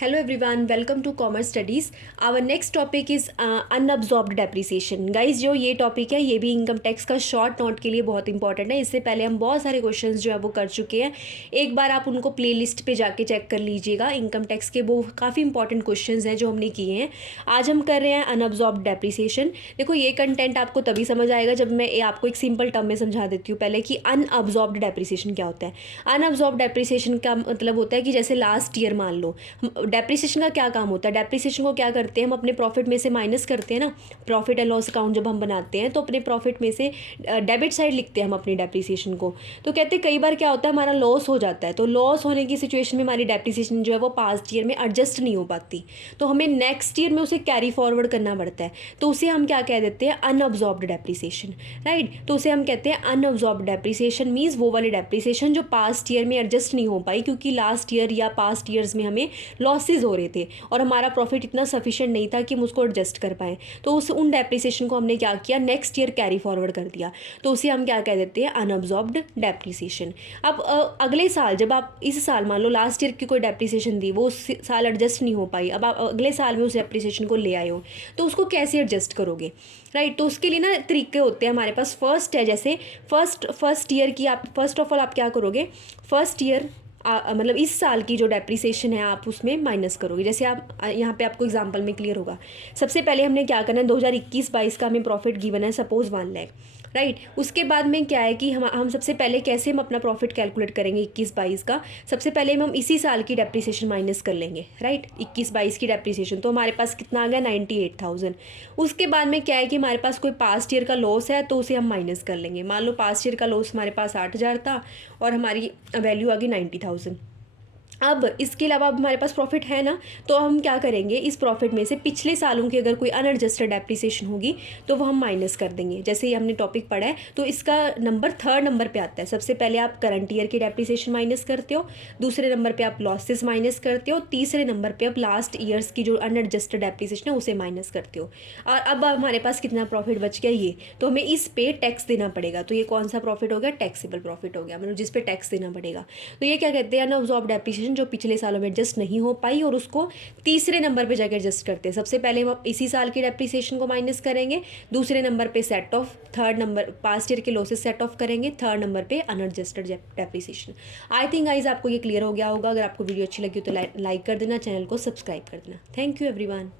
Hello everyone, welcome to Commerce Studies. Our next topic is unabsorbed depreciation. Guys, जो ये topic है ये भी इनकम टैक्स का शॉर्ट नोट के लिए बहुत इंपॉर्टेंट है. इससे पहले हम बहुत सारे क्वेश्चंस जो है वो कर चुके हैं. एक बार आप उनको प्लेलिस्ट पे जाके चेक कर लीजिएगा. इनकम टैक्स के वो काफ़ी इंपॉर्टेंट क्वेश्चंस हैं जो हमने किए हैं. आज हम कर रहे हैं अनअब्जॉर्ब्ड डेप्रिसिएशन. देखो ये कंटेंट आपको तभी समझ आएगा जब मैं आपको एक सिंपल टर्म में समझा देती हूँ पहले कि अनअब्जॉर्ब्ड डेप्रिसिएशन क्या होता है. अनअब्जॉर्ब्ड डेप्रिसिएशन का मतलब होता है कि जैसे लास्ट ईयर मान लो, डेप्रिसिएशन का क्या काम होता है. डेप्रिसिएशन को क्या करते हैं हम अपने प्रॉफिट में से माइनस करते हैं ना. प्रॉफिट एंड लॉस अकाउंट जब हम बनाते हैं तो अपने प्रॉफिट में से डेबिट साइड लिखते हैं हम अपनी डेप्रिसिएशन को. तो कहते हैं कई बार क्या होता है हमारा लॉस हो जाता है, तो लॉस होने की सिचुएशन में हमारी डेप्रिसिएशन जो है वो पास्ट ईयर में एडजस्ट नहीं हो पाती, तो हमें नेक्स्ट ईयर में उसे कैरी फॉरवर्ड करना पड़ता है. तो उसे हम क्या कह देते हैं, अनअब्जॉर्ब्ड डेप्रिसिएशन. राइट, तो उसे हम कहते हैं अनअब्जॉर्ब्ड डेप्रिसिएशन. मीन्स वो वाली डेप्रिसिएशन जो पास्ट ईयर में एडजस्ट नहीं हो पाई क्योंकि लास्ट ईयर या पास्ट ईयर्स में हमें लॉसेज हो रहे थे और हमारा प्रॉफिट इतना सफिशिएंट नहीं था कि हम उसको एडजस्ट कर पाएँ. तो उन डेप्रिसिएशन को हमने क्या किया, नेक्स्ट ईयर कैरी फॉरवर्ड कर दिया. तो उसे हम क्या कह देते हैं, अनअब्जॉर्ब्ड डेप्रिसिएशन. अब अगले साल जब आप इस साल मान लो लास्ट ईयर की कोई डेप्रिसिएशन थी, वो उस साल एडजस्ट नहीं हो पाई, अब आप अगले साल में उस डेप्रिसिएशन को ले आए हो, तो उसको कैसे एडजस्ट करोगे. राइट, तो उसके लिए ना तरीके होते हैं हमारे पास. फर्स्ट है जैसे फर्स्ट ईयर की आप फर्स्ट ऑफ ऑल आप क्या करोगे, फर्स्ट ईयर मतलब इस साल की जो डेप्रिसिएशन है आप उसमें माइनस करोगे. जैसे आप यहाँ पे आपको एग्जांपल में क्लियर होगा. सबसे पहले हमने क्या करना है, 2021-22 का हमें प्रॉफिट गिवन है सपोज 1 लाख. राइट, उसके बाद में क्या है कि हम सबसे पहले कैसे हम अपना प्रॉफिट कैलकुलेट करेंगे 21-22 का. सबसे पहले हम इसी साल की डेप्रिसिएशन माइनस कर लेंगे. राइट, 21-22 की डेप्रिसिएशन, तो हमारे पास कितना आ गया, 98,000. उसके बाद में क्या है कि हमारे पास कोई पास्ट ईयर का लॉस है तो उसे हम माइनस कर लेंगे. मान लो पास्ट ईयर का लॉस हमारे पास 8,000 था और हमारी वैल्यू आ गई 90,000. अब इसके अलावा अब हमारे पास प्रॉफिट है ना, तो हम क्या करेंगे, इस प्रॉफिट में से पिछले सालों की अगर कोई अनएडजस्टेड डेप्रिसिएशन होगी तो वो हम माइनस कर देंगे. जैसे ही हमने टॉपिक पढ़ा है तो इसका नंबर 3rd नंबर पे आता है. सबसे पहले आप करंट ईयर की डेप्रिसिएशन माइनस करते हो, दूसरे नंबर पे आप लॉसेस माइनस करते हो, तीसरे नंबर पे आप लास्ट ईयर्स की जो अनएडजस्टेड डेप्रिसिएशन है उसे माइनस करते हो. और अब हमारे पास कितना प्रॉफिट बच गया, ये तो हमें इस पे टैक्स देना पड़ेगा. तो ये कौन सा प्रॉफिट हो गया, टैक्सेबल प्रॉफिट हो गया, मतलब जिस पे टैक्स देना पड़ेगा. तो ये क्या कहते हैं, अनअब्जॉर्ब्ड डेप्रिसिएशन जो पिछले सालों में एडजस्ट नहीं हो पाई और उसको तीसरे नंबर पे जाकर एडजस्ट करते हैं. सबसे पहले हम इसी साल की डेप्रिसिएशन को माइनस करेंगे, दूसरे नंबर पे set of, third number past year के लॉसेस सेट ऑफ करेंगे, थर्ड नंबर पे unadjusted depreciation. I think guys आपको ये क्लियर हो गया होगा. अगर आपको वीडियो अच्छी लगी हो तो लाइक कर देना, चैनल को सब्सक्राइब कर देना. Thank you everyone.